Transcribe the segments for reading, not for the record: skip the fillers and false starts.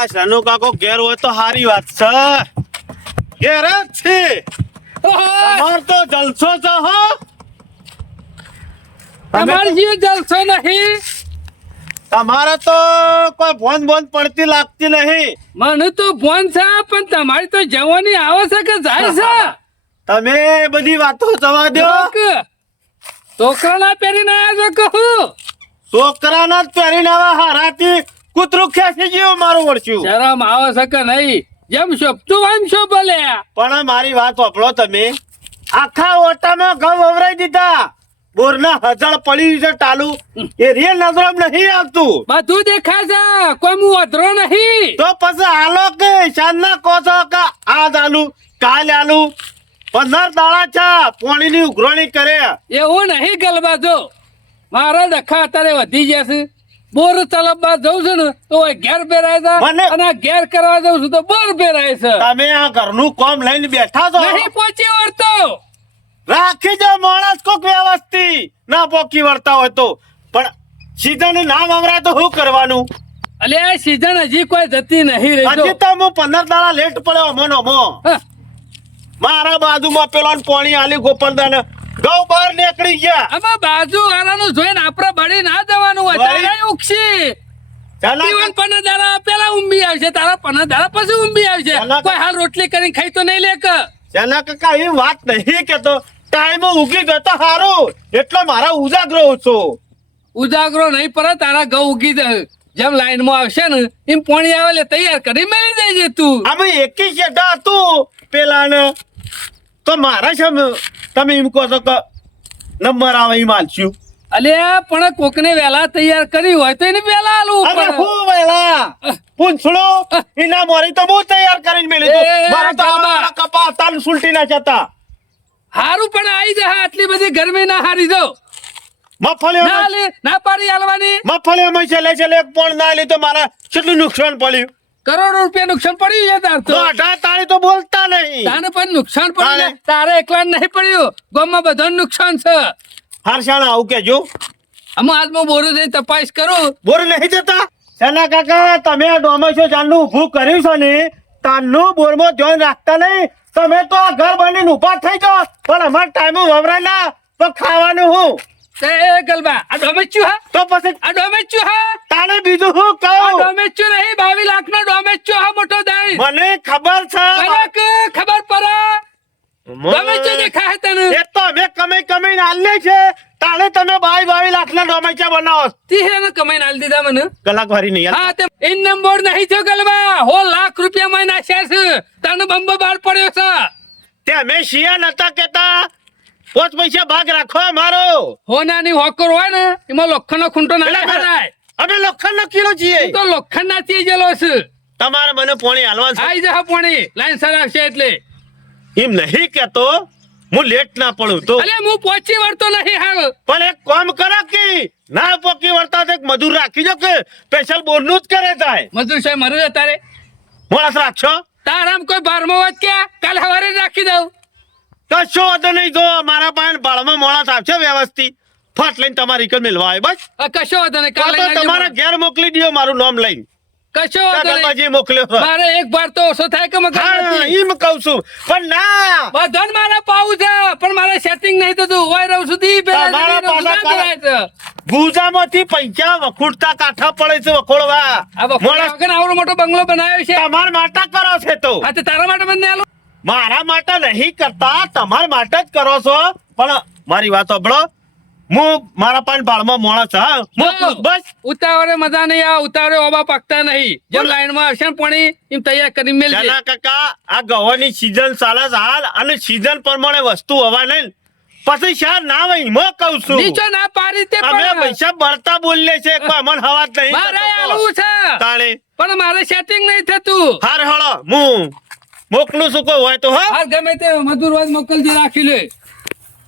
આ સનુ કાકો ઘેર હોય તો સારી વાત છે. ઘેર જ છે. તમાર તો જલસો છે હો. તમાર જે જલસો નહીં. તમારે તો કોઈ ફોન બોન પડતી લાગતી નહીં. મને તો ફોન છે પણ તમારી તો જવાની આવે છે કે જાય છે. તમે બધી વાતો જવા દો. છોકરાના પહેરીને આવ્યા છો કહું. છોકરાના જ પહેરીને આવા હારાથી કૂતરું ખેંચી ગયું મારું વળશું. શરમ આવે છે કે નહીં? જેમ શોભતું એમ શો બોલે. પણ મારી વાત વાપરો તમે. આખા ઓટામાં ઘઉં વવરાઈ દીધા. બોરના હજાર પડી છે ટાલુ. એ રિયલ નજર નહીં આવતું. બધું દેખાય છે, કોઈ હું વધરો નહીં. તો પછી હાલો કે સાંજના કહો છો કે આજ આલુ કાલ આલુ 15 દાડા છે પોણીની ઉઘરાણી કરે. એવું નહીં ગલબાજો. મારા ડખા અત્યારે વધી ગયા છે. બોર તલબમાં જઉં છું ને તો ઘેર બેરાય છે અને ઘેર કરવા જઉં છું તો બોર બેરાય છે. તમે આ ઘરનું કામ લઈને બેઠા છો. નહીં પહોંચી વળતો. રાખી જો માણસ કોક વ્યવસ્થિત ના પોકી વળતા હોય તો. પણ સીઝન ના વવરાય તો શું કરવાનું? અલે આ સીઝન હજી કોઈ જતી નહીં રહી. હજી તો હું 15 દાડા લેટ પડ્યો મનો મો. મારા બાજુમાં પેલો પાણી આલી ગોપરદાને ગૌ બહાર નીકળી ગયા. આમાં બાજુ વાળાનું જોઈને આપણે બળી ના જવાનું હોય. તારા ઉક્ષી જીવન 15 દાડા પેલા ઊંઘી આવશે, તારા 15 દાડા પછી ઊંઘી આવશે. કોઈ હાલ રોટલી કરીને ખાઈ તો નહીં લે કે. જેના કાકા એ વાત નહીં કેતો. ટાઈમ ઉગી ગયો તો સારું. એટલે મારા ઉજાગરો છો. ઉજાગરો નહીં પડે, તારા ઘઉં ઉગી જાય. જેમ લાઈન માં આવશે ને એમ પાણી આવે એટલે તૈયાર કરી મેળી દેજે તું. અમે એકી શેઠા હતું પેલા ને તો મારા છે તમે એમ કહો છો કે નંબર આવે એમ આલશું. અલ્યા પણ કોકને વેલા તૈયાર કરી હોય તો એને વેલા આલવું અરે પડે. હું વેલા પૂંછડો એના મોરી તો હું તૈયાર કરીને મેલી દઉં. મારા તો આ કપા તાન સુલટી ના જતા. હારું પણ આવી જા. આટલી બધી ગરમી ના હારી દો. મફળીઓ ના લે ના પાડી આલવાની. મફળીઓ માં છેલ્લે છેલ્લે એક પણ ના લી તો મારા કેટલું નુકસાન પડ્યું. કરોડો રૂપિયા નુકસાન પડ્યું છે તાર તો. અઢા તાળી તો બોલતા નહીં. તાને પણ નુકસાન પડ્યું. તારે એકલા નહીં પડ્યું, ગામમાં બધાને નુકસાન છે. હારશાણા આવું કેજો. અમે આજમાં બોરું જઈને તપાસ કરું. બોર નહીં જતા. સેના કાકા તમે આ ડોમેશો જાનનું ઊભું કર્યું છે ને તાનનું બોરમાં ધ્યાન રાખતા નહીં. તમે તો આ ઘર બનીને ઊભા થઈ જાઓ પણ અમારા ટાઈમે વવરાય ના તો ખાવાનું હું. તે ગલબા આ ડોમેચ્યું હા તો પછી આ ડોમેચ્યું હા તાણે બીજું હું આ કહું. ડોમેચ્યું નહીં 22 લાખનો ડોમેચ્યું હા મોટો દાઈ. મને ખબર છે. કડક ખબર પડે. ડોમેચ્યું દેખાય તને. એ તો અમે કમાઈને આલે છે તાણે તમે 22 લાખના ડોમેચા બનાવો. તી હે ને કમાઈને આલ દીધા મને. કલાક વારી નહીં હા તે ઇન નંબર નહીં થયો ગલબા. હો લાખ રૂપિયા માં નાખ્યા છે. તને બંબો બાર પડ્યો છે. તે અમે શિયા નતા કેતા 5 પૈસા ભાગ રાખો મારો. હોનાની હોકર હોય ને એમાં લોખંડનો ખૂંટો ના નાખાય. અમે લોખંડનો કિલો છીએ. તો લોખંડ નાથી ગયેલો છે. તમારે મને પોણી હાલવા છે. આઈ જા પોણી લાઈન સર આવશે એટલે. એમ નહીં કેતો હું લેટ ના પડું તો. અલે હું પહોંચી વળતો નહીં હાલ. પણ એક કામ કરો કે ના પોકી વળતા તો એક મજૂર રાખી દો કે સ્પેશિયલ બોરનું જ કરે થાય. મજૂર સાહેબ મરું છે તારે. માણસ રાખશો તારામ કોઈ બારમો વાત કે કાલ સવારે રાખી દઉં. કશો વાંધો નહીં. જો મારા પાસે બાળમાં માણસ આવશે વ્યવસ્થિત ફટ લઈને તમારી કલ મેળવા આવે બસ. કશો વાંધો નહીં. કાલ તો તમારા ઘેર મોકલી દો મારું નામ લઈને. કશો વાંધો નહીં. ગલબાજી મોકલ્યો. મારે એક વાર તો ઓછો થાય કે મગજ એમ કહું છું પણ ના બધાને મારા પાવું છે પણ મારે સેટિંગ નહીં થતું. હોય રહું સુધી ભૂજામાંથી પૈસા વખોડતા કાઠા પડે છે વખોડવા. આવડો મોટો બંગલો બનાવ્યો છે. તમારા માટે કરો છે તો. હા તે તારા માટે બંને આલો. મારા માટે નહીં કરતા તમારા માટે જ કરો છો. પણ મારી વાત સાંભળો હું મારા પાન બાળમાં મોણસ હા બસ. ઉતાવળે મજા નહીં આવે. ઉતાવળે ઓબા પાકતા નહીં. જેમ લાઈન માં આવશે ને પાણી એમ તૈયાર કરી મેલજે. જના કાકા આ ગવાની સીઝન ચાલે છે હાલ અને સીઝન પ્રમાણે વસ્તુ હવા નહીં પછી શાર ના હોય એમાં કહું છું. નીચો ના પાડી તે અમે પૈસા બળતા બોલીએ છે અમન હવા જ નહીં. મારે આલવું છે તાણે પણ મારે સેટિંગ નહીં થતું. હાર હળો હું મોકલું છું કોઈ હોય તો હા. હાર ગમે તે મજૂર વાત મોકલજો રાખી લે.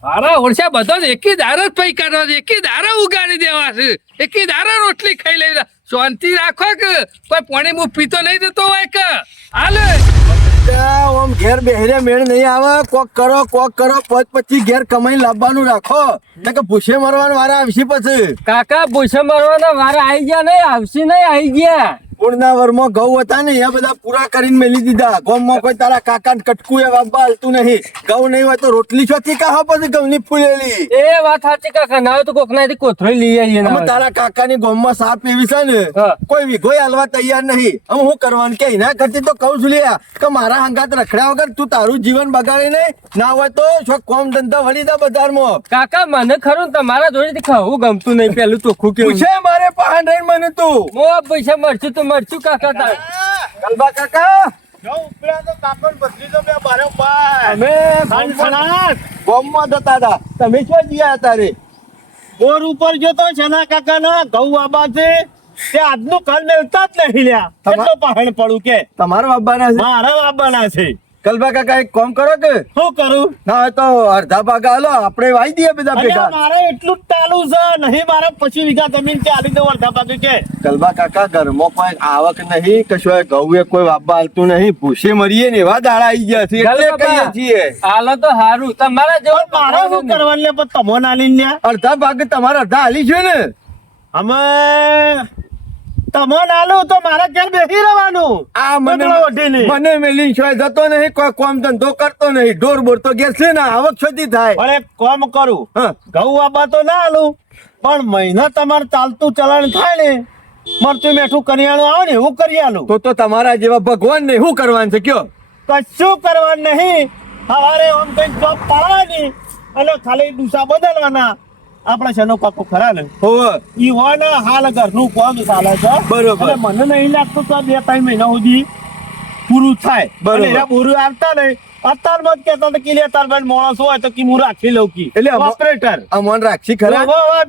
મારા ઓળશા બધા એકી દારો જ પૈ કાઢવા છે. એકી દારો ઉગાડી દેવા છે. એકી દારો રોટલી ખાઈ લઈ. શાંતિ રાખો કે કોઈ પાણી હું પીતો નહીં જતો હોય કે હાલે ઓમ ઘેર બેહરે મેળ નહીં આવે. કોક કરો 25 ઘેર કમાઈને લાવવાનું રાખો ને કે ભૂસે મરવાનું વારા આવશે પછી. કાકા ભૂસે મરવાના વારા આવી ગયા નહીં આવશે નહીં આવી ગયા. પૂર્ણા વરમાં ઘઉં હતા ને એ બધા પૂરા કરીને મેલી દીધા. ગામમાં કોઈ તારા કાકા કટકું એ વાપવા હાલતું નહીં. ઘઉં નહીં હોય તો રોટલી છોથી કાહો પછી ઘઉંની ફૂલેલી. એ વાત સાચી કાકા, ના હોય તો કોકનાથી કોથળી લઈ આવીએ. અમે તારા કાકાની ગામમાં સાપ એવી છે ને હા. કોઈ વિઘોય હાલવા તૈયાર નહીં. અમે હું કરવાનું કે એના કરતી તો કહું છું લ્યા કે મારા હંગાત રખડ્યા વગર તું તારું જીવન બગાડે નહીં. ના હોય તો છો કોમ ધંધા વળી દા બજારમાં. કાકા મને ખરું ને તમારા જોડેથી ખાવું ગમતું નહીં, પેલું ચોખ્ખું કેવું. પૂછે મારે પહાણ રહીને મને તું. મોં પૈસા મળશું તો મળશું કાકા તાર. ગલબા કાકા જો ઉપડ્યા તો કાપડ બદલી દો બે બારે બાર. અમે સનસનાટ. ગામમાં જતા હતા. તમે શું ગયા હતા રે? બોર ઉપર જતો છના કાકાના ઘઉં આબા છે તે આજનું કાલ મેળતા જ નહીં લ્યા. કેટલો પહાણ પડું કે તમારા બાબાના છે? મારા બાબાના છે. ગલબા કાકા એક કામ કરો કે શું કરું? ના હોય તો અડધા ભાગ હાલો આપણે વાઈ દઈએ બધા અલ્યા, ભેગા. મારે એટલું જ ચાલુ છે નહીં મારા 25 વીઘા જમીન છે આલી દઉં અડધા ભાગે કે. ગલબા કાકા ઘરમાં કોઈ આવક નહીં, કશું ઘઉં એ કોઈ વાપવા હાલતું નહીં. ભૂસે મરીએ ને એવા દાડા આવી ગયા છે એટલે ગલબા કહીએ બા. છીએ. હાલો તો હારું, તમારા જેવું પણ મારે શું કરવાનું લે? પણ તમો ના લઈને લ્યા. અડધા ભાગ તમારે અડધા હાલી છે ને. અમે તમો નાલું તો મારે ક્યાં બેસી રહેવાનું? આ બદલો વઢીને. મને મેલી છો જતો નહીં, કોઈ કામ ધંધો કરતો નહીં. ઢોર બોર તો ઘેર છે ને, આવક છોતી થાય. પણ એક કામ કરું, હા. ઘઉં આબા તો ના આલું પણ મહિના તમારે ચાલતું ચલણ થાય ને મરચું મેઠું કરિયાણું આવે ને એવું કરી આલું. તો તમારા જેવા ભગવાન ને શું કરવાનું છે કયો? કશું કરવાનું નહીં. સવારે આમ કઈ જોબ પાડવાની અને ખાલી ડૂસા બદલવાના. આપણા શેનો પાકો ખરા ને હોવે. ઈ હોય ને હાલ ઘરનું કામ ચાલે છે. બરોબર. અને મને નહીં લાગતું કે 2-3 મહિના સુધી પૂરું થાય. બરોબર. અને એના પૂરું આવતા નહીં. અત્યારમાં જ કહેતા હતા કે લે તાર ભાઈ માણસ હોય તો કે હું રાખી લઉં કી. એટલે ઓપરેટર આ મોન રાખશી ખરા?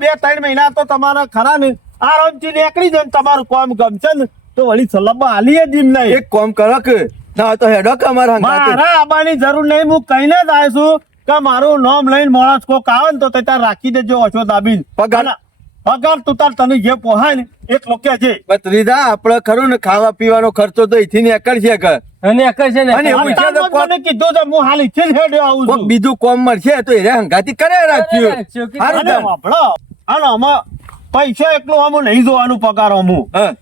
2-3 મહિના તો તમારા ખરા ને આરામથી નીકળી જાય ને તમારું કામ ગમશે ને તો વળી સલાહમાં હાલીએ જ એમ નહીં. એક કામ કરો કે ના હોય તો હેડો કે અમારા હંગાતે. મારા આવવાની જરૂર નહીં. હું કહીને જ આવ્યો છું કે મારું નામ લઈને માણસ કોક આવે ને તો તે તાર રાખી દેજો ઓછો દાબીને. પગાર? અને પગાર તું તાર તને જે પોહાય ને એક લોકો છે. બત્રીદા આપણે ખરું ને ખાવા પીવાનો ખર્ચો તો અહીંથી નીકળશે કે અને એક છે ને અને એવું છે તો અત્યારમાં જ મને કીધું તો હું હાલ ઈચ્છે જ હેડે આવું કોક છું. બીજું કોમ મળશે તો એને હંગાતી કરે રાખ્યું. રાખ્યું કે હારું અને તાર. વાપરો. અને આમાં પૈસા એટલું આમ નહીં જોવાનું પગાર આમું. હા.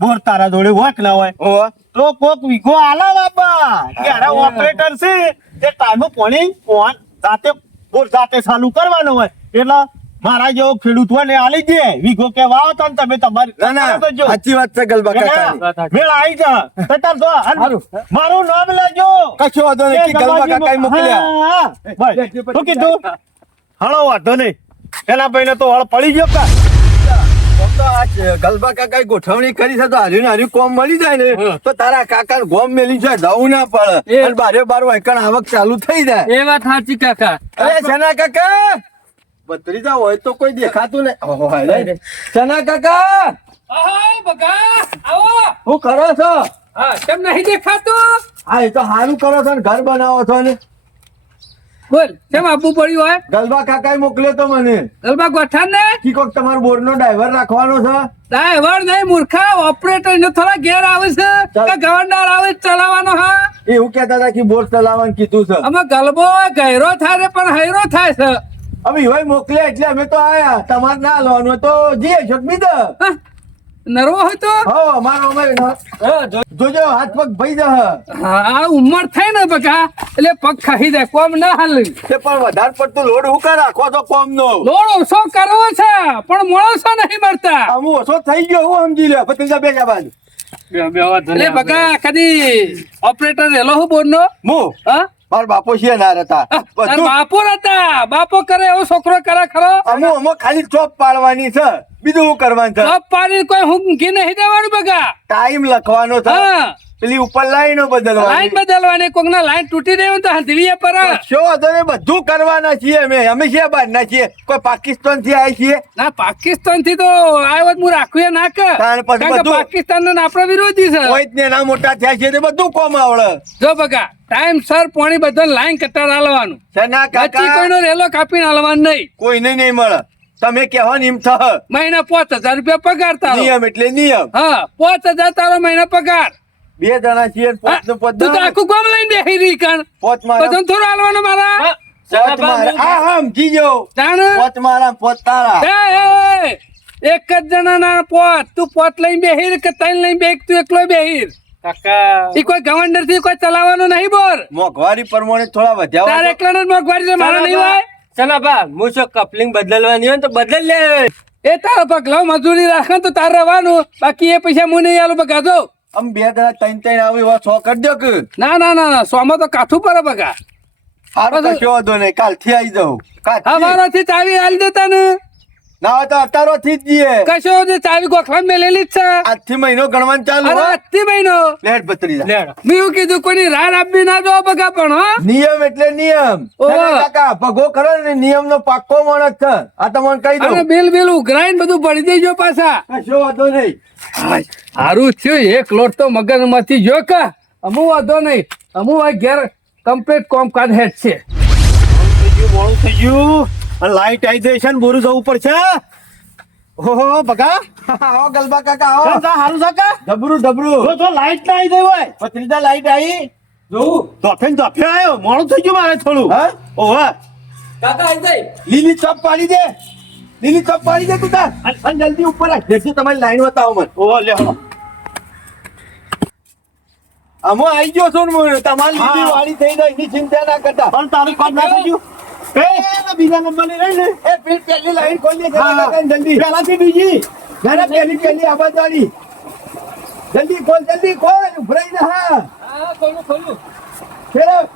બોર તારા જોડે હોય કે ના હોય હોવે. તો કોક વીઘો આલા બાપા કે અરે ઓપરેટર છે તે ટાઈમે પાણી ફોન જાતે બોર જાતે ચાલુ કરવાનો હોય એટલે મારા જેવો ખેડૂત હોય ને આલી દે વીઘો કે વાવો તો તમે તમારી ના ના કરજો. સાચી વાત છે ગલબા કાકાની. મેળ આવી જા તો તાર જો અને હારું. મારું નામ લેજો. કશો વાંધો નહીં કે ગલબા કાકાએ મોકલ્યા. હા, હા. ભાઈ, શું કીધું? હળો વાંધો નહીં. એના ભાઈને તો હળ પડી ગયો કા. આમ તો આ ગલબા કાકાએ ગોઠવણી કરી છે તો હાર્યું ને હાર્યું કોમ મળી જાય ને તો તારા કાકા ગોમ મેલી જાય જવું ના પડે. અને બારે બાર વાયકણ આવક ચાલુ થઈ જાય. એ વાત સાચી કાકા. અરે સના કાકા બત્રીજા હોય તો કોઈ દેખાતું ને. ઓહો, હાલે. સના કાકા આહા, બગા આવો. હું કરો છો? હા, કેમ નહીં દેખાતું? હા એ તો સારું કરો છો ને ઘર બનાવો છો ને. બોલ, કેમ આપવું પડ્યું હોય? ગલબા કાકાએ મોકલ્યો તો મને ગલબા ગોઠાણ ને કી કોક તમારો બોર્ડનો ડ્રાઈવર રાખવાનો છે. ડ્રાઈવર નહીં મૂર્ખા, ઓપરેટર ને થોડા ઘેર આવે છે કે ગવર્નર આવે છે ચલાવવાનો. હા, એવું કહેતા હતા કે બોર્ડ ચલાવવાનું કીધું છે. અમે ગલબો ગહેરો થાય ને પણ હૈરો થાય છે. હવે એવાય મોકલ્યા એટલે અમે તો આયા. તમારે ના લેવાનું હોય તો જઈએ શકમી દે. હા, નરવો હોય તો હો અમારો જોજો હાથ પગ ભાઈ દે. હા, આ ઉંમર થઈ ને બકા એટલે પગ ખાઈ જાય, કોમ ના હાલ. તે પણ વધારે પડતું લોડ હું કર રાખો તો કોમ નો. લોડ ઓછો કરવો છે પણ માણસો નહીં મળતા. હું ઓછો થઈ ગયો હું સમજી લે. ભત્રીજા બે બાજુ એટલે બકા કદી ઓપરેટર રેલો હું બોર નો. હું હા, મારા બાપો છે ના હતા તાર બધું. બાપો હતા, બાપો કરે એવો છોકરો કરે ખરો. અમો ખાલી ચોપ પાડવાની છે, બીજું શું કરવાનું છે? કપ પાડી કોઈ ઊંઘી નહીં દેવાનું બકા. ટાઈમ લખવાનો છે, હા, પેલી ઉપર લાઈનો લાઈન બદલવાની. બદલવાની, કોક ના લાઈન તૂટી દેવું તો હંધવીએ પર. શું વાંધો નહીં, બધું કરવાના છીએ અમે છીએ બહારના છીએ. કોઈ પાકિસ્તાન થી આવ્યા છીએ. ના, પાકિસ્તાન થી તો આવ્યો હું રાખું ના કે તાણ પછી કારણ કે બધું. પાકિસ્તાન ના આપણા વિરોધી છે. કોઈ જ ને ના મોટા થયા છે તે બધું કોમ આવડે. જો બકા ટાઈમ સર પાણી બધા લાઈન કટાર હાલવાનું. સના વચ્ચે કાકા કોઈનો રેલો કાપીને હાલવાનું નહીં. કોઈને નહીં મળે. તમે કહેવો ને એમ થશે. મહિના 5000 રૂપિયા પગાર તારો. નિયમ એટલે નિયમ. હા, 5000 તારો મહિના પગાર. બે જણા છીએ હા, પોત તું તો આખું ગામ લઈને બેહી રહી કણ. પોત મારા બધાને થોડું હાલવાનું મારા. પોત મારા. હા સમજી ગયો. જાણ પોત મારા પોત તારા. એ, એક જ જણાના પોત તું પોત લઈને બેહીર કે ત્રણ લઈને બેહ તું એકલો બેહીર કાકા ઈ કોઈ ગવર્નર થી કોઈ ચલાવવાનું નહીં બોર મોંઘવારી પ્રમાણે થોડા વધ્યા તારે હોય એકલા મોંઘવારી છે મારા નહીં હોય ચલા બા હું શું કપલિંગ બદલવાની હોય ને તો બદલ લે એ તારો પગલો મજૂરી રાખે ને તો તારે રહેવાનું બાકી એ પૈસા હું નહીં આલું બગા દો આમ 2 જણા 3 આવે એવા 100 કરી દો કે ના ના ના ના સોમાં તો કાઠું પડે બગા હારું કશો વાંધો નહીં કાલથી આવી જાઉં કાલથી અમારાથી ચાવી આલી દેતા ને ના હોય તો અતારોથી જ જઈએ કશો જે ચાવી ગોખલા મેલેલી જ છે આજથી મહિનો ગણવાનું ચાલુ અરે હો. આજથી મહિનો લેટ ભત્રીજા લેડો મેં એવું કીધું કોઈની રાડ આપવી ના દો બગા પણ હો નિયમ એટલે નિયમ ઓહો. તને કાકા ભગો કરો ને નિયમનો પાક્કો માણસ છે આ તમને કહી અને દઉં બિલ બિલ ઉઘરાઈને બધું ભરી દેજો પાછા કશો વાંધો નહીં હારું થયું એક લોટ તો મગજ માંથી જો કે અમુ વાંધો નહીં અમુ આ ઘેર કમ્પ્લીટ કામકાજ હેડ છે મોડું થઈ ગયું અને લાઈટ આવી જઈ છે ને બોરું જવું પડશે ઓહો બગા આવો ગલબા કાકા આવો કેમ જા હારું છે કે ડબરું ડબરું જો તો લાઈટ ના આવી ગઈ હોય ભત્રીજા લાઈટ આવી જોઉં ધોફે આવ્યો મોડું થઈ ગયું મારે થોડું હા ઓહો કાકા આઈ જાય લીલી ચપ પાડી દે લીલી ચપ પાડી દે તું તાર અને જલ્દી ઉપર આવ જેથી તમારી લાઈન બતાવો મને ઓહો લે હો. અમો આવી ગયો છું ને હું. તમારી લીલી હા. વાળી થઈ જાય એની ચિંતા ના કરતા પણ તારું કામ ના થઈ ગયું એ બીજા નંબર ની રહી ને એ પેલી લાઈન ખોલી દે હા. કાકા, જલ્દી પેલાથી બીજી ના ના પેલી આવાજ વાળી જલ્દી ખોલ ઉભરાઈ ના હા હા ખોલું ખોલું ફેરવ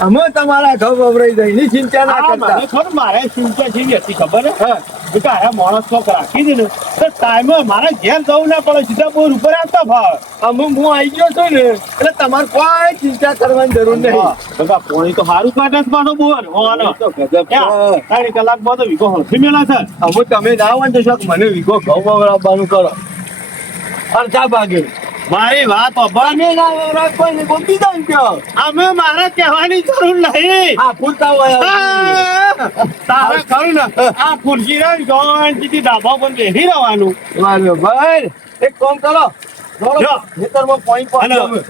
અમે તમારા ઘઉં વવરાઈ જાય એની ચિંતા ના હા, કરતા મારે ખરું, મારે ચિંતા જેવી હતી ખબર હે? હા. કે આ માણસ તો રાખી દે ને તો ટાઈમે મારે ઘેર જવું ના પડે સીધા બોર ઉપર આવતા ભાવ અમે હું આવી ગયો છું ને એટલે તમારે કોઈ ચિંતા કરવાની જરૂર નહીં બધા પોણી તો સારું કાઢે છે પાછો બોર હોવાનો. તો ગજબ છે. ક્યાં? 3 કલાકમાં તો વીઘો હળથી મેલા છે અમે તમે ના હોય ને તો શાક મને વીઘો ઘઉં વવરાવવાનું કરો અડધા ભાગે મારી વાત સાંભળ. તમે ના વવરાવ કોઈ નહીં બોલતી જાવ કયો અમે મારે કહેવાની જરૂર નહીં આ ફૂલતા હોય તારે ખરું ને આ ખુરશી રહી શાંતિથી ડાબા પર બેસી રહેવાનું મારો ભાઈ એક કામ કરો જો. ખેતરમાં પાણી અને પાણી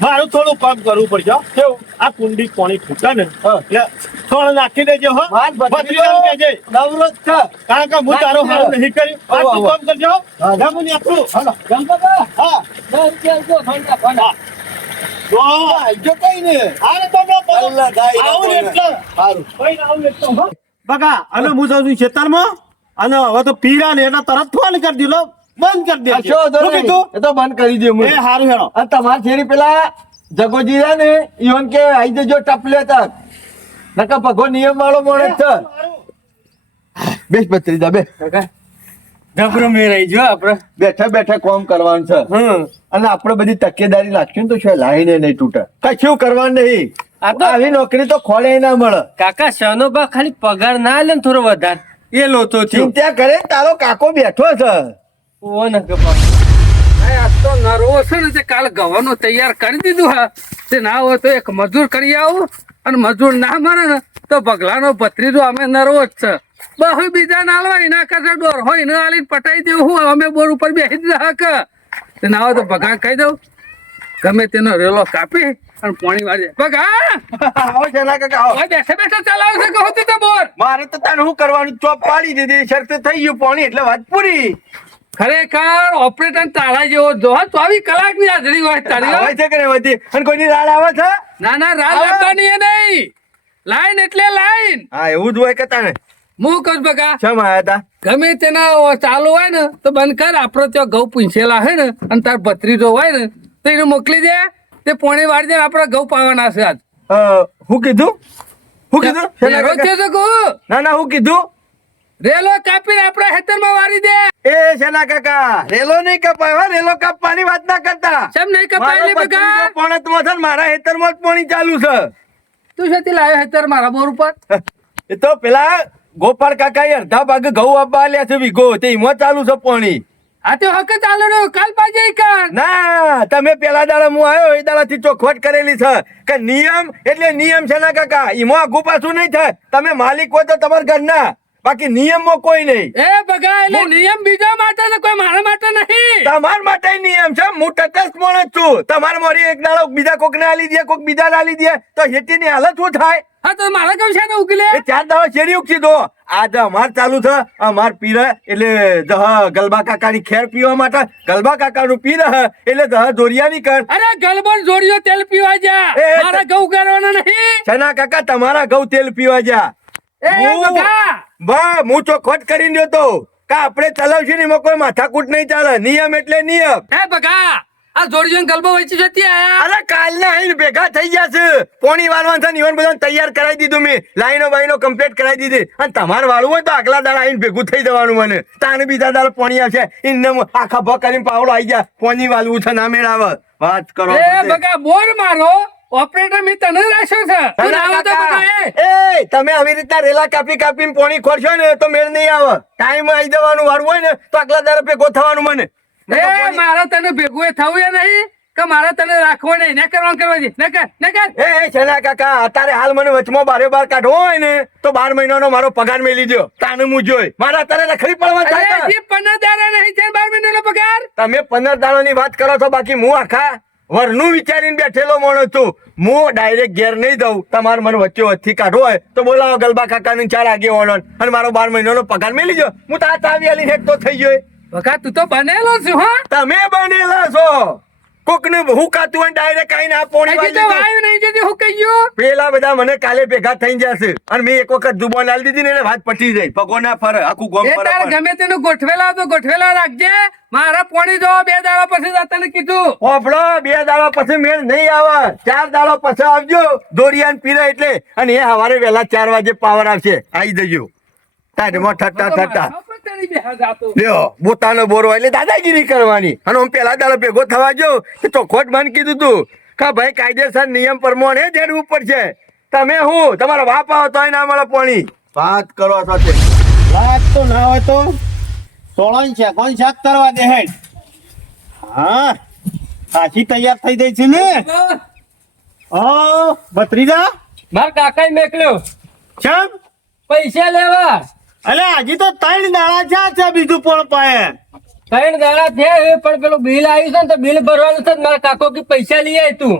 મારું થોડું કામ કરવું પડશે હો. કેવું આ કુંડી પાણી ફૂટે ને હા. એટલે થોડું નાખી દેજો હો વાત ભત્રીજાને કહેજે. નવરો જ છે કારણ કે હું તારું હારું નહીં કર્યું આ તું આવો. કામ કરજો હા. જા હું નીકળું. હાલો ગણપતા હા 10 રૂપિયા આપજો, ઠંડા ઠંડા. જો આવજો કઈ ને આને તો મેં બહુ- અલ્લા ગાય ના આવું બોલે. એટલે. સારું કોઈ ના આવું એટલે હો. બકા અને હું જાઉં છું ખેતરમાં અને હવે તો પીરા ને એટલે તરત ફોન કરી દીધો બંધ કરી દેજો. કશો વાંધો શું નહીં. કીધું? એ તો બંધ કરી દે એ હારું હેડો અને તમારા છેડી પેલા જગોજી રહ્યા ને ઈવન કે આઈ જજો ટપલે તક નકા પગો નિયમ વાળો માણસ છે બેસ ભત્રીજા બે કાકા ડબરો મેરાઈ જો આપણે બેઠા બેઠા કામ કરવાનું છે અને આપણે બધી તકેદારી રાખશું ને તો છે લાઈને નહીં તૂટે કશું કરવાનું નહીં આ તો- આવી નોકરી તો ખોલે ના મળે કાકા શનો બા ખાલી પગાર ના લે ને થોડો વધારે એ લોતો થયો ચિંતા કરે ને તારો કાકો બેઠો છે ઓ ન કપા આ તો નરવો છે ને તે કાલ ગવાનું તૈયાર કરી દીધું હા તે ના હોય તો એક મજૂર કરી આવું અને મજૂર ના મળે ને તો ભગલાનો ભત્રીજો અમે નરવો જ છે બહુ બીજા ના આલવા એના કરતા ડોર હોય એને આલીને પટાઈ દેવું હું અમે બોર ઉપર બેસી જ રહા કે તે ના હોય તો ભગા કહી દઉં ગમે તેનો રેલો કાપી અને પાણી વાળી દે. ભગા આવો છેલા કાકા આવો ઓય બેઠે બેઠે ચલાવશે કહો તે તો બોર મારે તો તારે શું કરવાનું ચોપ પાડી દીધી શરત થઈ ગયું પાણી એટલે વાત પૂરી ખરેખર ઓપરેટર તારા જેવો જો 24 કલાકની હાજરી હોય તારી હો. આવે છે કે નહીં હોતી? અને કોઈની રાડ આવે છે ના ના રાત લાગવાની એ નહીં લાઈન એટલે લાઈન હા એવું જ હોય કે તાને હું કહું બગા શમ આયા તા ગમે તેના ચાલુ હોય ને તો બંધ કર આપડે ત્યાં ઘઉં પૂંછેલા હોય ને અને તાર ભત્રીજો હોય ને તો એને મોકલી દે તે પોણી વાળી દે આપડે ઘઉં પાવાના છે આજ હું કીધું હું કીધું શેના રેલો કાકા? છે તો કહું ના ના હું કીધું રેલો કાપીને આપડા ખેતરમાં વાળી દે એ શેના કાકા રેલો નહીં કપાય હો, રેલો કાપવાની વાત ના કરતા કેમ નહીં કપાયેલી મારો બગા ભત્રીજો પોણતમાં છે ને મારા હેતરમાં જ પાણી ચાલુ છે તું શેથી લાવ્યો ખેતર મારા બોર ઉપર એ તો પેલા ગોપાળ કાકા અડધા ભાગે ઘઉં આપવા આલ્યા છે વીઘો તે એમાં ચાલુ છે પાણી આ તો હક ચાલુ રહ્યો કાલ પાજે કાન ના તમે પેલા દાડા હું આવ્યો એ દાડાથી ચોખવટ કરેલી છે કે નિયમ એટલે નિયમ છે ના કાકા એમાં આઘું પાછું નહીં થાય તમે માલિક હોય તો તમારા ઘરના બાકી નિયમમાં કોઈ નહીં એ બગા એટલે નિયમ બીજા માટે છે કોઈ મારા માટે નહીં તમાર માટે નિયમ છે હું તટસ્થ માણસ છું તમારે મારી એક દાડો બીજા કોક ને આલી દે કોક બીજા ને આલી દે તો હેતીની હાલત શું થાય હા તો મારા કેમ છે ને ઉકલે એ 4 દાડા શેરી ઉગશી દો આજે અમાર ચાલુ છે અમાર પીર એટલે જહ ગલબા કાકાની ખેર પીવા માટે ગલબા કાકાનું પીર એટલે જહ જોરિયાની કર અરે ગલબન જોડિયો તેલ પીવા જા એ, મારા ઘઉં કરવાના નહીં છના કાકા તમારા ઘઉં તેલ પીવા જા એ બકા હું ચોખવટ કરીને દ્યો તો કા આપણે ચલાવશું ને એમાં કોઈ માથાકૂટ નહીં ચાલે નિયમ એટલે નિયમ એ બકા આ જોડિયો ગલબો વેચી જતી આયા અરે કાલના આઈને ભેગા થઈ ગયા છે પોણી વાળવાનું છે ને ઈવન બધાને તૈયાર કરાવી દીધું મેં લાઈનો બાઈનો કમ્પ્લીટ કરાવી દીધી અને તમારે વાળવું હોય તો આગલા દાડા આઈને ભેગું થઈ જવાનું મને તાને બીજા દાડા પોણી આવશે ઇન્ને આખા ભ કરીને પાવડો આવી ગયા પોણી વાળવું છે ના મેળ આવે વાત કરો એ બકા બોર મારો ઓપરેટર મે તને રાખ્યો છે તું ના આવો તો બકા એ તમે આવી રીતના રેલા કાપી કાપીને પોણી ખોરશો ને તો મેળ નહીં આવે ટાઈમ આવી જવાનું વાળું હોય ને તો આગલા દાડા ભેગો થવાનું મને એ મારા તને ભેગું થવું એ નહીં કે મારા તને રાખવો નહીં ને કરવાનું કરવા દે ને કર એ છેલ્લા કાકા અત્યારે હાલ મને વચમાં બાર કાઢવો હોય ને તો 12 મહિનાનો મારો પગાર મેલી દો તાને હું જોઈ મારા અત્યારે રખડી પડવા થાય અરે જી 15 દાડા નહીં છે 12 મહિનાનો પગાર તમે 15 દાડાની વાત કરો છો બાકી હું આખા વરનું વિચારીને બેઠેલો માણસ છું હું ડાયરેક્ટ ઘેર નહીં દઉં તમારે મને વચ્ચે વચ્ચે કાઢવો હોય તો બોલાવો ગલબા કાકાને 4 આગેવાનો અને મારો 12 મહિનાનો પગાર મેલી દો હું તો આ ચાવી આલી હેઠ તો થઈ ગયો બકા તું તો બનેલો છું હા તમે બનેલા છો કોકને હુકાતું હોય ડાયરેક્ટ આઈને આ પોણી હજી તો વાયુ નહીં જતી હું કહી ગયો પેલા બધા મને કાલે ભેગા થઈ જશે અને મેં એક વખત જુબાન આલી દીધી ને એટલે વાત પટી જાય પગો ના ફરે આખું ગોમ એ ફરે તારે પણ. ગમે તેનું ગોઠવેલા તો ગોઠવેલા રાખજે મારા પોણી જો 2 દાડા પછી જ તને કીધું ઓફળો 2 દાડા પછી મેળ નહીં આવે 4 દાડા પછી આવજો દોરિયાન પીરા એટલે અને એ સવારે વહેલા 4 વાગે પાવર આવશે આવી જજો ટાઢમાં ઠટ્ટા ઠટ્ટા લ્યો પોતાનો બોરો એટલે દાદાગીરી કરવાની અને હું પેલા દાડા ભેગો થવા જો તો ચોખવટ મને કીધું તું કે ભાઈ કાયદેસર નિયમ પ્રમાણે જેડવું પડશે તમે હું તમારો બાપ આવો તોય ના મળે પોણી વાત કરો સાથે વાત તો ના હોય તો સોળણ છે કોણ શાક કરવા દે હેડ હા સાચી તૈયાર થઈ ગઈ છે ને ભત્રીજા માર કાકા મેકલ્યો ચમ પૈસા લેવા અલે હજી તો 3 દાડા છે બીજું પણ પાયે 3 દાડા થયા પણ પેલું બિલ આવ્યું છે ને તો બિલ ભરવાનું છે મારા કાકો કે પૈસા લઈ આય તું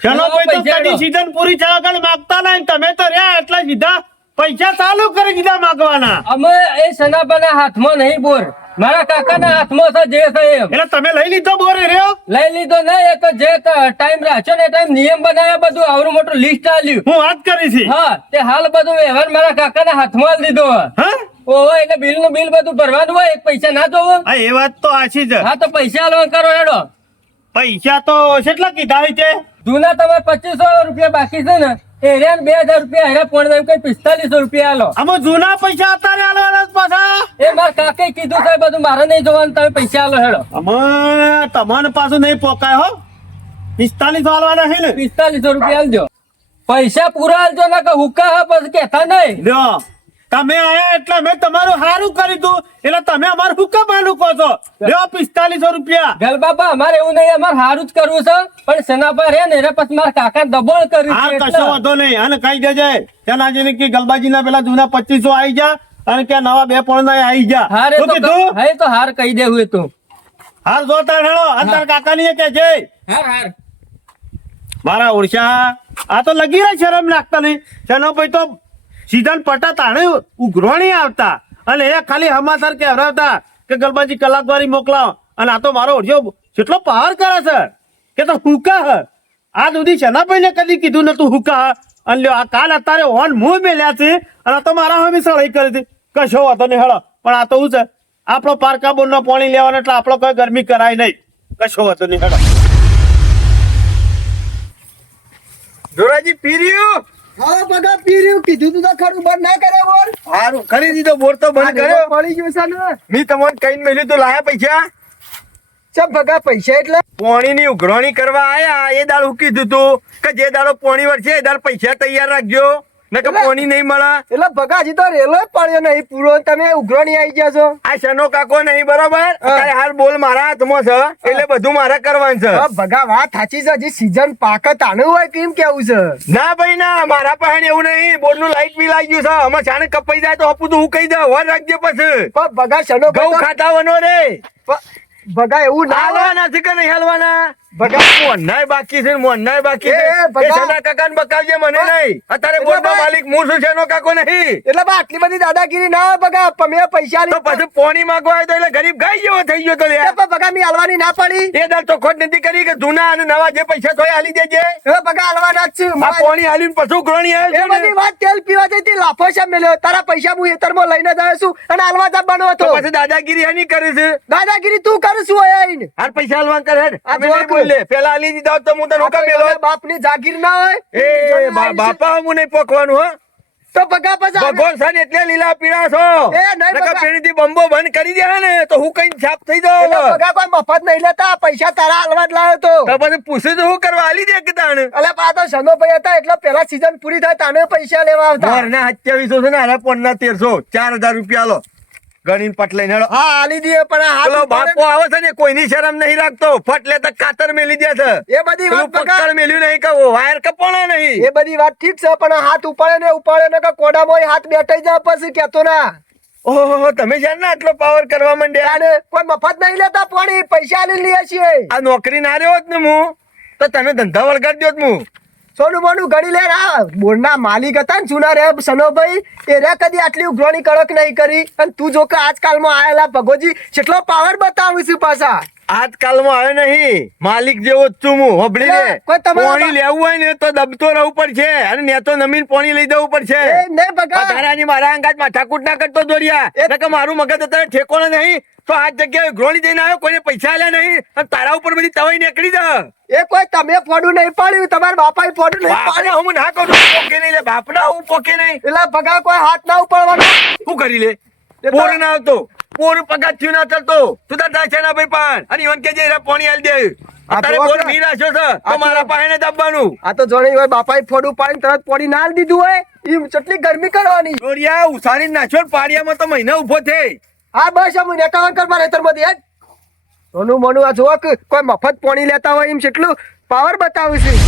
ચલો ભાઈ તો પૈસા કદી લો. સીઝન પૂરી થયા વગર માગતા નહીં તમે તો રહ્યા એટલા સીધા પૈસા ચાલુ કરી દીધા માગવાના અમે એ સનાબાના હાથમાં નહીં બોર મારા કાકાના હાથમાં છે જે છે એમ એટલે તમે લઈ લીધો બોરે રહ્યો લઈ લીધો નહીં એ તો જે ટાઈમ રાખ્યો ને ટાઈમ નિયમ બનાવ્યા બધું આવરું મોટું લિસ્ટ આલ્યું હું વાત કરી છે હા તે હાલ બધું વ્યવહાર મારા કાકાના હાથમાં આલી દીધો હા ઓહો એટલે બિલ નું બિલ બધું ભરવાનું હોય એક પૈસા ના જોવો હા એ વાત તો આછી જ હા તો પૈસા આલવા કરો હેડો પૈસા તો કેટલા કીધા હોય છે જૂના તમારે 2500 રૂપિયા બાકી છે ને એ રેન 2000 રૂપિયા હેરા પોણ કઈ 4500 રૂપિયા આલો આમાં જૂના પૈસા અત્યારે આલવાના જ પાછા એ મારા કાકે કીધું છે બધું મારે નહીં જોવાનું તમે પૈસા આલો હેડો અમે તમને પાછું નહીં પોકાય હો 45 આલવાના છે ને 4500 રૂપિયા આલજો પૈસા પૂરા આલજો ના કે હુકા હા પછી કહેતા નહીં લ્યો તમે આયા એટલે મેં તમારું સારું કરી દઉં એટલે તમે અમારું હુક્કા બાનું કહો છો લ્યો 4500 રૂપિયા ગલ બાબા અમારે એવું નહીં અમારે સારું જ કરવું છે પણ સેનાપા રે ને એના પછી મારા કાકા દબાણ કર્યું હા છે કશો એટલે. વાંધો નહીં અને કહી દેજે તેનાજીને કે ગલબાજીના પેલા જૂના 2500 આવી જા અને કે નવા 2 પણ આવી જા હારે શું તો કીધું હા તો હાર કહી દેવું એ તો હાર જોતા હેડો અંતર કાકાની કે જય હાર હાર મારા ઓળશા આ તો લગી રહ્યા શરમ લાગતા નહીં ચનો ભાઈ તો સીધા પટા તાણે ઉઘરોણી આવતા અને એ ખાલી હમાસર કહેવરાવતા કે ગલબાજી કલાક વાળી મોકલાવો અને આ તો મારો ઓળશો કેટલો પાવર કરે છે કે તો હુકા હ આ સુધી શનાભાઈ ને કદી કીધું નતું હુકા હ અને લ્યો આ કાલ અત્યારે ઓન મું મેલ્યા છે અને આ તો મારા હમી સળાઈ કરી હતી કશો વાતો નહીં હેડો પણ આ તો શું છે આપણો પારકા બોરનો પાણી લેવાનો એટલે આપણો કોઈ ગરમી કરાય નહીં કશો વાતો નહીં હેડો જોરાજી પીર્યું હા બગા પીર્યું કીધું તું તો ખરું બંધ ના કરે બોલ હારું કરી દીધો બોર તો બંધ કર્યો પડી ગયું છે ને મેં તમને કઈ મેલ્યું તો લાયા પૈસા ચમ ભગા પૈસા એટલે પોણીની ઉઘરાણી કરવા આયા એ દાળ હું કીધું તું કે જે દાડો પોણી વળશે એ દાડ પૈસા તૈયાર રાખજો નકર પોણી નહીં મળે એટલે ભગા હજી તો રેલો પડ્યો નહીં પૂરો તમે ઉઘરાણી આવી ગયા છો આ શનો કાકો નહીં બરોબર અત્યારે હાલ બોલ મારા હાથમાં છે એટલે બધું મારે કરવાનું છે હા, ભગા વાત સાચી છે હજી સીઝન પાક તાણું હોય કેમ કેવું છે ના ભાઈ ના મારા પાસે એવું નહીં બોર નું લાઈટ બિલ આવી ગયું છે અમે છાણે કપાઈ જાય તો હપું તો હું કહી દઉં વર રાખજે પછી પણ ભગા શનો ઘઉં ખાતા વનો રે ભગા એવું ના હોય. હાલવાના છે કે નહીં હાલવાના મોહનનાય બાકી છે મોહનનાય બાકી એ, છે ભગા. એ સના કાકાને બકાવજે મને નહીં અત્યારે એટલે બોર્ડનો ભાઈ- માલિક હું છું શેનો કાકો નહીં એટલે બા આટલી બધી દાદાગીરી ના હોય બગા મેં પૈસા તો પછી પોણી માંગવા આવ્યો તો એટલે ગરીબ ગાય જેવો થઈ ગયો તો લે બગા મેં હાલવાની ના પડી એ દર તો ખોટ નથી કરી કે જૂના અને નવા જે પૈસા તોય હાલી દેજે હવે બગા હાલવાના જ છું આ પોણી હાલીને પશુ ગ્રહણી એ આવ્યો છે બધી ને વાત તેલ પીવા જઈતી લાફો છે મેલ્યો તારા પૈસા હું એતરમાં લઈને જ આવ્યો છું અને હાલવા જવાનો હતો તો પછી દાદાગીરી એની કરે છે દાદાગીરી તું કરું છું આઈને હાર પૈસા હાલવા કર હેડ આ અમે જોક. નહીં બોલે પેલા હાલી દીધા હોત તો હું તને હુકમ મેલો હોત. બાપની જાગીર ના હોય એ બાપા હું નહીં પોકવાનું હો તો બગા પછી ભગવાન સાને એટલે લીલા પીળા છો એ નહીં નકર બગા. પેણીથી બંબો બંધ કરી દે ને તો હું કઈ છાપ થઈ એટલે જાવ બગા કોઈ મફત નહીં લેતા પૈસા તારા હાલવા જ લાવ્યો તો તો પછી પૂછ્યું તો હું કરવા હાલી દે કે તાણ અલે પા તો સનો ભાઈ હતા એટલે પેલા સીઝન પૂરી થાય તાને પૈસા લેવા આવતા ઘરના 2700 છે ને હારા પોણના 1300 4000 રૂપિયા લો ગણીને પટ લઈને હેડો હા હાલી દે પણ આ પેલો હાથ બાપો આવે છે ને કોઈની શરમ નહીં રાખતો ફટ લેતા કાતર મેલી દે છે એ બધી વાત પેલું બગા પક્કડ મેલ્યું નહીં કે વાયર કપોણા નહીં એ બધી વાત ઠીક છે પણ આ હાથ ઉપાડે ને કે કોડામાં હાથ બેઠાઈ જાય પછી કેતો ના ઓહો તમે જાણ ના આટલો પાવર કરવા માંડ્યા અને કોઈ મફત નહીં લેતા પાણી પૈસા લઈ લઈએ છીએ આ નોકરી ના રહ્યો હોત ને હું તો તને ધંધા વળગાડી દ્યોત હું સોનું મોનું ગણી લે આ બોરના માલિક હતા ને જૂના રે સનોભાઈ એ રે કદી આટલી ઉઘરાણી કડક નહીં કરી અને તું જો કે આજકાલમાં આયેલા ભગોજી કેટલો પાવર બતાવું છું પાછા આજકાલમાં આવે નહીં માલિક જેવો જ છું હું હોભળી લે કોઈ તમારા પોણી લેવું હોય ને તો દબતો રહેવું પડશે અને ને તો નમીન પોણી લઈ જવું પડશે એ નહીં બગા વધારાની મારા અંગાત માથાકૂટ ના કરતો દોરિયા એટલે કે મારું મગજ અત્યારે ઠેકોણો નહીં તો આ જગ્યાએ ગ્રોણી જઈને આવ્યો કોઈને પૈસા આલ્યા નહીં અને તારા ઉપર બધી તવાઈ નીકળી જા એ કોઈ તમે ફોડું નહીં પાડ્યું તમારા બાપાએ ફોડું નહીં બાપને પાડ્યું હું ના કહું છું પોકે નહીં લે બાપના હું પોકે નહીં એટલે બગા કોઈ હાથ ના ઉપાડવાનો શું કરી લે પોર ના આવતો પોર પગાર થયું ના ચાલતો તું તાર થાય છે ના ભાઈ પાન અને ઈવન કે જે પોણી આલી દે અત્યારે તો બોર મી રાખ્યો છે તો મારા પાસે દાબવાનું આ તો જોડે હોય બાપાએ ફોડું પાડીને તરત પોડી ના આલી દીધું હોય ઈ કેટલી ગરમી કરવાની દોરિયા ઉસારી નાખ્યો ને પાડિયામાં તો મહિના ઉભો થઈ હા બસ આમ નેકાવન કર મારે હેતરમાંથી હેડ સોનું મોનું આ જોવા કે કોઈ મફત પાણી લેતા હોય એમ કેટલું પાવર બતાવું છું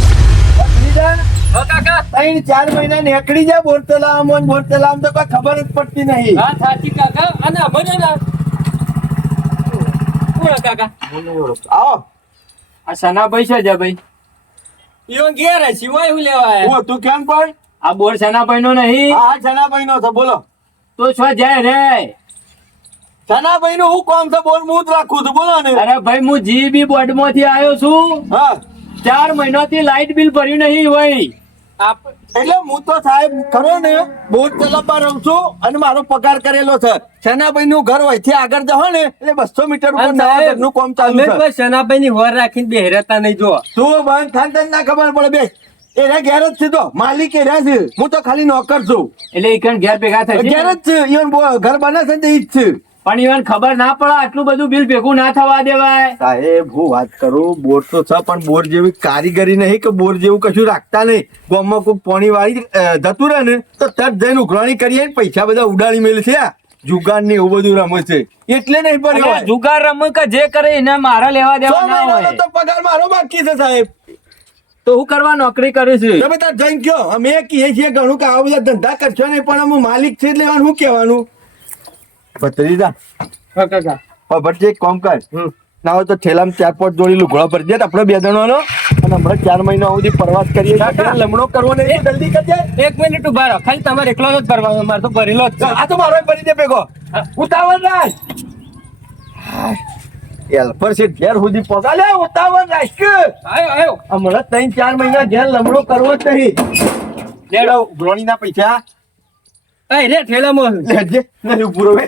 હો કાકા 3-4 મહિના નીકળી જાય બોર તલામ તો કોઈ ખબર જ પડતી નહીં હા સાચી કાકા અને અમને ના કોણ કાકા આવો આ સનાભાઈ છે જા ભાઈ ઈઓ ઘેર હે સિવાય હું લેવા આયા હું તું કેમ પણ આ બોર સનાભાઈ નો નહીં હા જનાભાઈ નો છે બોલો તો છો જાય રે જનાભાઈ નું હું કોમ છે બોલ હું જ રાખું છું બોલો ને અરે ભાઈ હું જીબી બોર્ડ માંથી આવ્યો છું હા 4 મહિનાથી લાઇટ બિલ ભર્યું નહીં હોય એટલે હું તો સાહેબ ખરો ને બોર તલાબમાં રહું છું અને મારો પગાર કરેલો છે જનાભાઈ નું ઘર હોય આગળ જાઓ ને એટલે 200 મીટર ઉપર નવા ઘરનું કામ ચાલુ છે સનાભાઈ ની હોર રાખીને બેહરતા નહીં જો તું બંધ થાય તને ના ખબર પડે બે એના ઘેર જ છે તો માલિક એના છે હું તો ખાલી નોકર છું એટલે ઈ કણ ઘેર ભેગા થાય ઘેર જ છે ઈવન ઘર બને છે ને તે ઈ જ છે પણ ઈવન ખબર ના પડે આટલું બધું બિલ ભેગું ના થવા દેવાય સાહેબ હું વાત કરું બોર તો છે પણ બોર જેવી કારીગરી નહીં કે બોર જેવું કશું રાખતા નહીં ગામમાં કોઈ પાણી વાળી જતું રહે ને તો તરત જઈને ઉઘરાણી કરીએ ને પૈસા બધા ઉડાડી મેલે છે આ જુગાર ને એવું બધું રમે છે એટલે નહીં ભર્યો અરે જુગાર રમે કે જે કરે એને મારા લેવા દેવા ના હોય તો પગાર મારો બાકી છે સાહેબ તો હું કરવા નોકરી કરું છું તમે તાર જઈને કયો અમે કહીએ છીએ ઘણું કે આવા બધા ધંધા કરશો નહીં પણ હું માલિક છે એટલે શું કહેવાનું ભત્રીજા ભટ્ટી એક કામ કર ના હોય તો ઠેલામાં 4-5 જોડી લુગડો ભરી દે આપણે 2 જણોનો અને હમણાં 4 મહિના સુધી પ્રવાસ કરીએ લમણો કરવો નહીં તો જલ્દી કરજે 1 મિનિટ ઉભા રહો ખાલી તમારે એકલો જ ભરવાનો મારે તો ભરેલો જ છે આ તો મારો ભરી દે ભેગો ઉતાવળ રાખ એલ્ફર છે ઘેર સુધી પગા લે ઉતાવળ રાખ આયો હમણાં 3-4 મહિના ઘેર લમણો કરવો જ નહીં લેડો ગ્રોણીના પૈસા એ રે ઠેલામાં લેજે નહીં પૂરો વે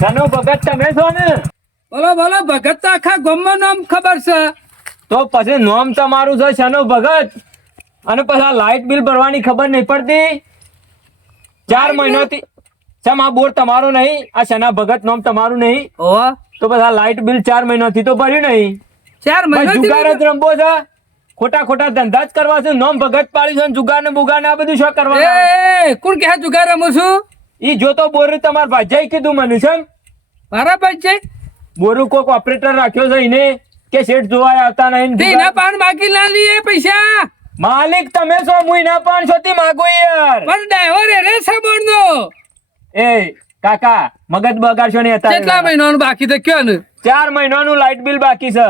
જાનો ભગત તમે છો ને બોલો બોલો ભગત તો આખા ગામમાં નામ ખબર છે તો પછી નામ તમારું છે શાનો ભગત અને પછી આ લાઇટ બિલ ભરવાની ખબર નહીં પડતી 4 મહિનાથી સમ આ બોર તમારો નહીં આ શાના ભગત નામ તમારું નહીં તો પછી આ લાઇટ બિલ 4 મહિનાથી તો ભર્યું નહીં 4 મહિના જુગાર જ રમવો છે ખોટા ખોટા ધંધા જ કરવા છે નામ ભગત પાડી છે જુગાર ને બુગાર ને આ બધું શું કરવાનું કોણ કે જુગાર રમું છું ઈ જો તો બોર તમાર ભાઈ કીધું મને છે મારા ભાઈ બોરું કોક ઓપરેટર રાખ્યો છે એને કે શેઠ જોવા આવતા નહીં એના પાન બાકી ના લઈએ પૈસા માલિક તમે છો મુઈ ના પણ છોતી માગું યાર પણ ડ્રાઈવર એને સાંભળનો એ કાકા મગજ બગાડશો નહીં કેટલા અત્યારે મહિનાનું બાકી છે કયો ને 4 મહિનાનું લાઇટ બિલ બાકી છે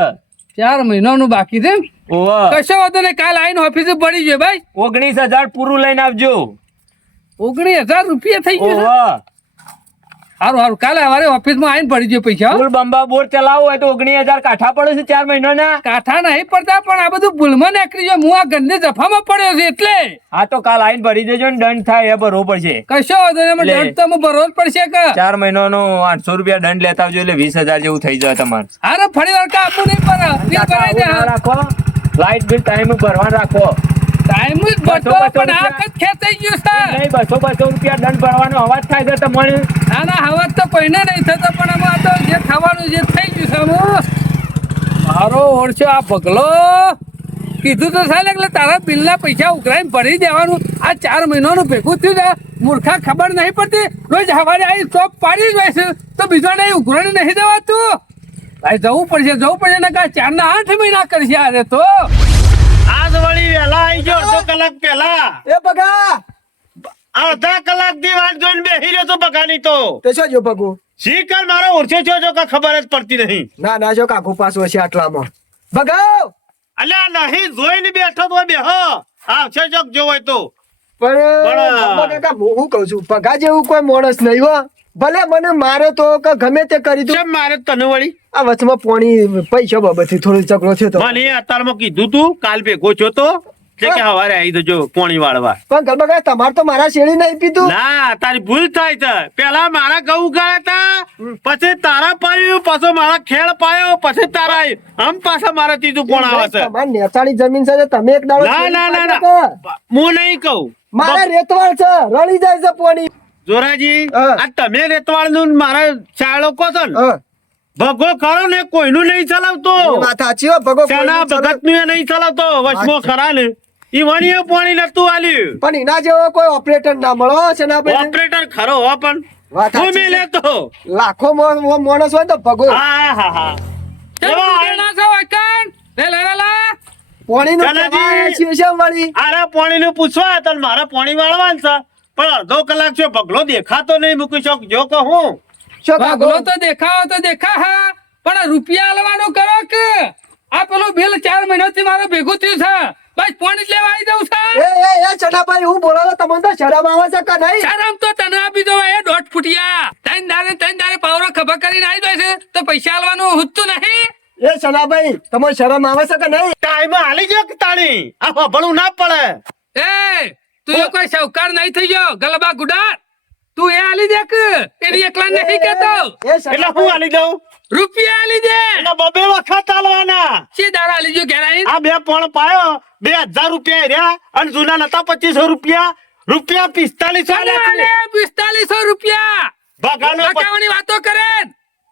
4 મહિનાનું બાકી છે ઓવ કશો વાંધો નહીં કાલ આવીને ઓફિસે પડી જાય ભાઈ 19,000 પૂરું લઈને આવજો 19,000 રૂપિયા થઈ ગયું છે. ઓવ સારું સારું કાલે સવારે ઓફિસમાં આવીને પડી જાય પૈસા હો. ફૂલ બંબા બોર ચલાવવું હોય તો 19,000 કાઠા પડે છે 4 મહિનાના કાંઠા નહીં પડતા પણ આ બધું ભૂલમાં નીકળી જાય હું આ ગંદે જફામાં પડ્યો છે એટલે હા તો કાલ આવીને ભરી દેજો ને દંડ થાય એ ભરવો પડશે કશો વાંધો નહીં એમાં લે. દંડ તો ભરવો જ પડશે કે 4 મહિનાનો 800 રૂપિયા દંડ લેતા આવજો એટલે 20,000 જેવું થઈ જાય તમારે હારે ફરી વાર કાપવું નહીં પડે બિલ ભરાઈ દે ના રાખો લાઇટ બિલ ટાઈમ ભરવાનું રાખો ટાઈમ જ બચો બસો પણ આ રૂપિયા. કદ ખેંચાઈ ગયું છે નહીં 200 રૂપિયા દંડ ભરવાનો અવાજ થાય છે તમને ના ના હવા તો કોઈને નહીં થતો પણ આમાં તો જે થવાનું જે થઈ ગયું છે આમાં. મારો ઓળખ્યો આ પગલો કીધું તો સાહેબ એટલે તારા બિલના પૈસા ઉઘરાઈને ભરી દેવાનું આ 4 મહિનાનું ભેગું થયું છે મૂર્ખા ખબર નહીં પડતી રોજ સવારે આવી સ્ટોપ પાડી જ હોય છે તો બીજો નહીં ઉઘરાણી નહીં દેવાતું ભાઈ જવું પડશે ને કાં 4 ના 8 મહિના કરશે અરે તો આજ વળી વહેલા આવી ગયો અડધો કલાક પહેલા એ બગા અડધા કલાક થી વાત જોઈને બેસી રહ્યો તો બગાની તો તે શું જો ભગુ શીકર મારો ઓળખ્યો છો જો કે ખબર જ પડતી નહીં ના ના જો કાકુ પાછું હશે આટલામાં ભગાવ અલ્યા નહીં જોઈને બેઠો તો બેહો આવશે જોક જો હોય તો પણ બાબા કાકા હું શું કહું છું ભગા જેવું કોઈ માણસ નહીં હો ભલે મને મારે તો કે ગમે તે કરી દઉં કેમ મારે તને વળી આ વચમાં પોણી પૈસા બાબતથી થોડો ઝઘડો થયો તો મને અત્યારમાં કીધું તું કાલ ભેગો છો તો કે હવારે આવી જજો પોણી વાળવા પણ ગરબા કાકા તમારે તો મારા શેરડી નહીં પીધું ના તારી ભૂલ થાય છે પેલા મારા ઘઉં ઉગાડ્યા હતા પછી તારા પાયું પાછો મારા ખેડ પાયો પછી તારા આવ્યું. આમ પાછા મારા ત્રીજું પોણ આવે છે તમારી નેતાળી જમીન છે તમે એક દાડો ના શેરડી ના ના પાડી ના નાખો. હું નહીં કહું મારે રેતવાળ છે રળી જાય છે પોણી જોરાજી હા. આ તમે રેતવાળ નું મારા ચાળો કહો છો ને હા. ભગો ખરો ને કોઈનું નહીં ચલાવતો એ વાત સાચી હો ભગો ચાના કોઈનું ભગત નું એ નહીં ચલાવતો વચમાં ખરા ને ઈ વણીએ પાણી નતું આલ્યું પણ એના જેવો કોઈ ઓપરેટર ના મળો છે ને આપણે ઓપરેટર ખરો હો પણ વાત હું સાચી છે. લેતો લાખો માણસ હોય તો ભગો હા હા હા ચાલ ઉઘરાણા છો વાંકણ. લે લે લે લે. પોણી નું ચાલાજી. વાળી આરા પાણી નું પૂછવા તને મારા પાણી વાળવાનું છે પણ અડધો કલાક છે ભગલો દેખાતો નહીં મૂકી શક જો કહું શું ભાગલો કાકો? તો દેખાવો તો દેખા હા પણ રૂપિયા આલવાનું કરો કે આ પેલું બિલ 4 મહિનાથી મારે ભેગું થયું છે બસ પાણી જ લેવા આવી જાઉં છે એ ચડાભાઈ હું બોલો છો તમને તો શરમ આવે છે કે નહીં શરમ તો તને આપી દો એ દોઢ ફૂટિયા ત્રણ દારે પાવરો ખભા કરીને આવી જાય છે તો પૈસા આલવાનું હુજતું નહીં એ ચડાભાઈ તમને શરમ આવે છે કે નહીં ટાઈમ હાલી ગયો કે તાણી આ ભણવું ના પડે એ તું એ કોઈ સાવકાર નહીં થઈ ગયો ગલબા ગુડાર તું એ આલી દે કે એની એકલા નહીં કેતો એ એટલે હું હાલી દઉં રૂપિયા આલી દે એટલે બબે વખત આલવાના સીધા આલી જો ઘેર આવીને. આ બે પણ પાયો 2000 રૂપિયા રહ્યા અને જૂના નતા 2500 રૂપિયા રૂપિયા 4500 અરે આલે 4500 રૂપિયા ભગાનો બચાવવાની વાતો કરે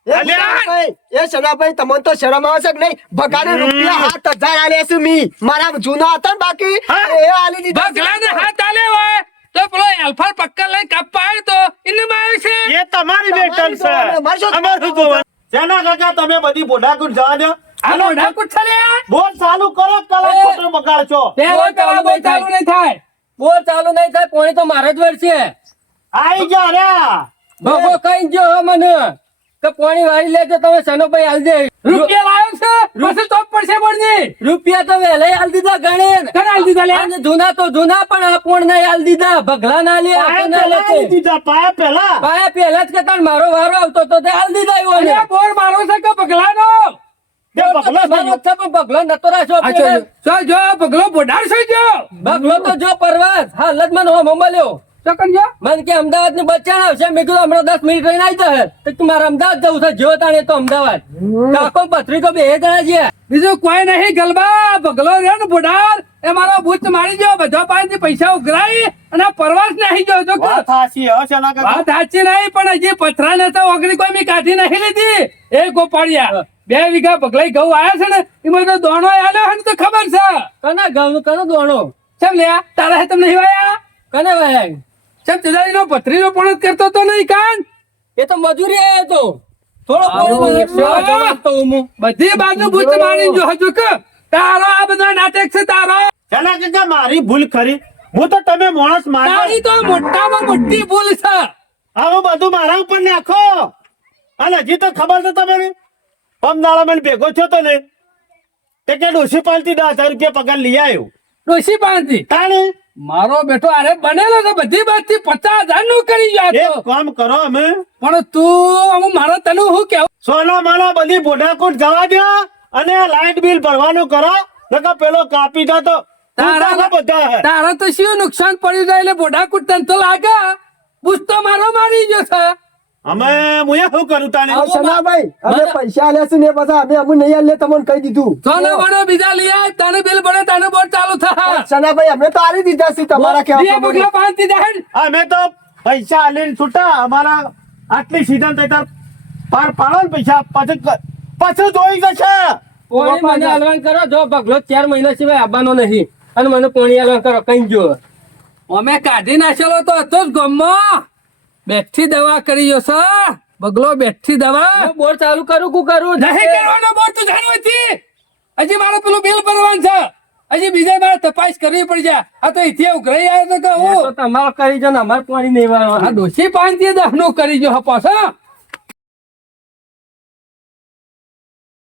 એ ચડાભાઈ તમને તો શરમ આવે છે કે નહીં ભગાને રૂપિયા 7,000 આલ્યા છે મી મારા જૂના હતા ને બાકી હા? એ આલી દીધા છે. બગલાને હાથ આલે હોય તો પેલો એલ્ફર પક્કા લઈ કાપવા આવ્યો તો એને માર્યો છે એ તમારી બેટલ છે અમારે શું અમારું જોવાનું સેના કાકા તમે બધી બોડાકુટ જવા દો હાલો ડાકુ છલે બોલ ચાલુ કરો કલાક ખોટો બગાડશો પેલો પેલા બહુ ચાલુ નહીં થાય બોર ચાલુ નહીં થાય પાણી તો મારે જ વળશે આઈ ગયા રે ભગો કઈ ગયો મને કે પાણી વાળી લેજો તમે સનોભાઈ હાલ દે રૂપિયા લાવ્યો છે પછી તો પડશે પડની રૂપિયા તો વહેલા હાલ દીધા ગણે કને હાલ દીધા લે? અને જૂના તો જૂના પણ આપણ ના હાલ દીધા ભગલા ના લે પાયા ના પહેલા લેતે. આઈ દીધા પાયા પહેલા પાયા પહેલા જ કે તાણ મારો વારો આવતો તો તે હાલ દીધા એવો ને. અરે બોર મારો છે કે બગલાનો બે બોર તો બગલો તમારો જ છે પણ ભગલો નતો રાખ્યો આપણે. જો જો બગલો બોડાર છે જો ભગલો તો જો પરવાસ હાલ જ મને હો મોબાઈલ તો કન જો મને કે અમદાવાદ ની બચ્ચાણ આવશે મેં કીધું હમણાં 10 મિનિટ રહીને આવી જાય તો તું મારે અમદાવાદ જવું છે જો તાણે તો અમદાવાદ કાકો પથરી તો બે જણા છે બીજું કોઈ નહીં ગલબા બગલો રે ને બોડાર એ મારો બૂચ મારી ગયો બધા પાસેથી પૈસા ઉઘરાઈ અને પરવાસ નહીં ગયો જો કે વાત હાચી હો સેના કાકા વાત સાચી નહીં પણ હજી પથરા નતા ઓગળી કોઈ મેં કાઢી નહીં લીધી એ ગોપાળિયા 2 વીઘા બગલાઈ ઘઉં આયા છે ને એમાં તો દોણો આલ્યો હે ને તો ખબર છે કના ગામનું કનો દોણો ચમ લ્યા તારા હે તમને નહીં વાયા કને ભાઈ ચમ તેદારીનો પથરીનો પણ કરતો તો નહીં કાન એ તો મજૂરી આવ્યો તો થોડો આવું પોણી એકસો તો હું બધી બાજુ બૂચ મારી જો હજુ કે તારો આ બધા નાટક છે તારો શાના કાકા મારી ભૂલ ખરી. હું તો તમે માણસ માનો તારી તો મોટામાં મોટી ભૂલ છે. આવું બધું મારા ઉપર નાખો. અને હજી તો ખબર છે તમને પમદાળા મને ભેગો છો તો ને તે કે ડોસી પાલતી 10,000 રૂપિયા પગાર લઈ આવ્યો. ડોશી પાંચી તાણે મારો બેટો અરે બનેલો છે બધી બાજુથી 50,000 નું કરી એક ગયો કામ કરો અમે પણ તું મારો તને હું કેવું સોના માના બધી બોઢાકોટ જવા દો અને લાઇટ બિલ ભરવાનું કરો નકર પેલો કાપી દો તો તારા બધા હે. તારા તો શું નુકસાન પડ્યું છે એટલે બોડા કુટન તો લાગે બુસ તો મારો મારી ગયો છે અમે હું શું કરું તાને હવે સનાભાઈ અમે પૈસા આલ્યા છે ને પાછા અમે નહીં આલે તમને કહી દીધું. સોનો વડો બીજા લઈ આવ તને બિલ ભરે તને બોર ચાલુ થાય સનાભાઈ અમે તો આલી દીધા છે તમારા બે કેવા બગલા પાંચી દાડ અમે તો પૈસા આલીને છૂટા અમારા આટલી સીઝન થઈ તાર પાર પાડો ને પૈસા પછી જોઈ જશે. પોણી મને હલવાન કરો જો બગલો 4 મહિના સિવાય આવવાનો નહીં અને મને પોણી હલવાન કરો કઈ જો અમે કાઢી નાખેલો તો હતો જ ગમમાં બેઠી દવા કરી ગયો છે બગલો બેઠી દવા બોર ચાલુ કરું કરું નહીં કરવાનો બોર તું જાણો હતી હજી મારે પેલું બિલ ભરવાનું છે હજી બીજા મારે તપાસ કરવી પડી જાય આ તો ઇથી ઉઘરાઈ આવ્યો તો કે તો તમારે કરી જો ને અમારે પોણી નહીં વાળવાનું આ ડોશી પાંચી 10 નું કરી જો પાછા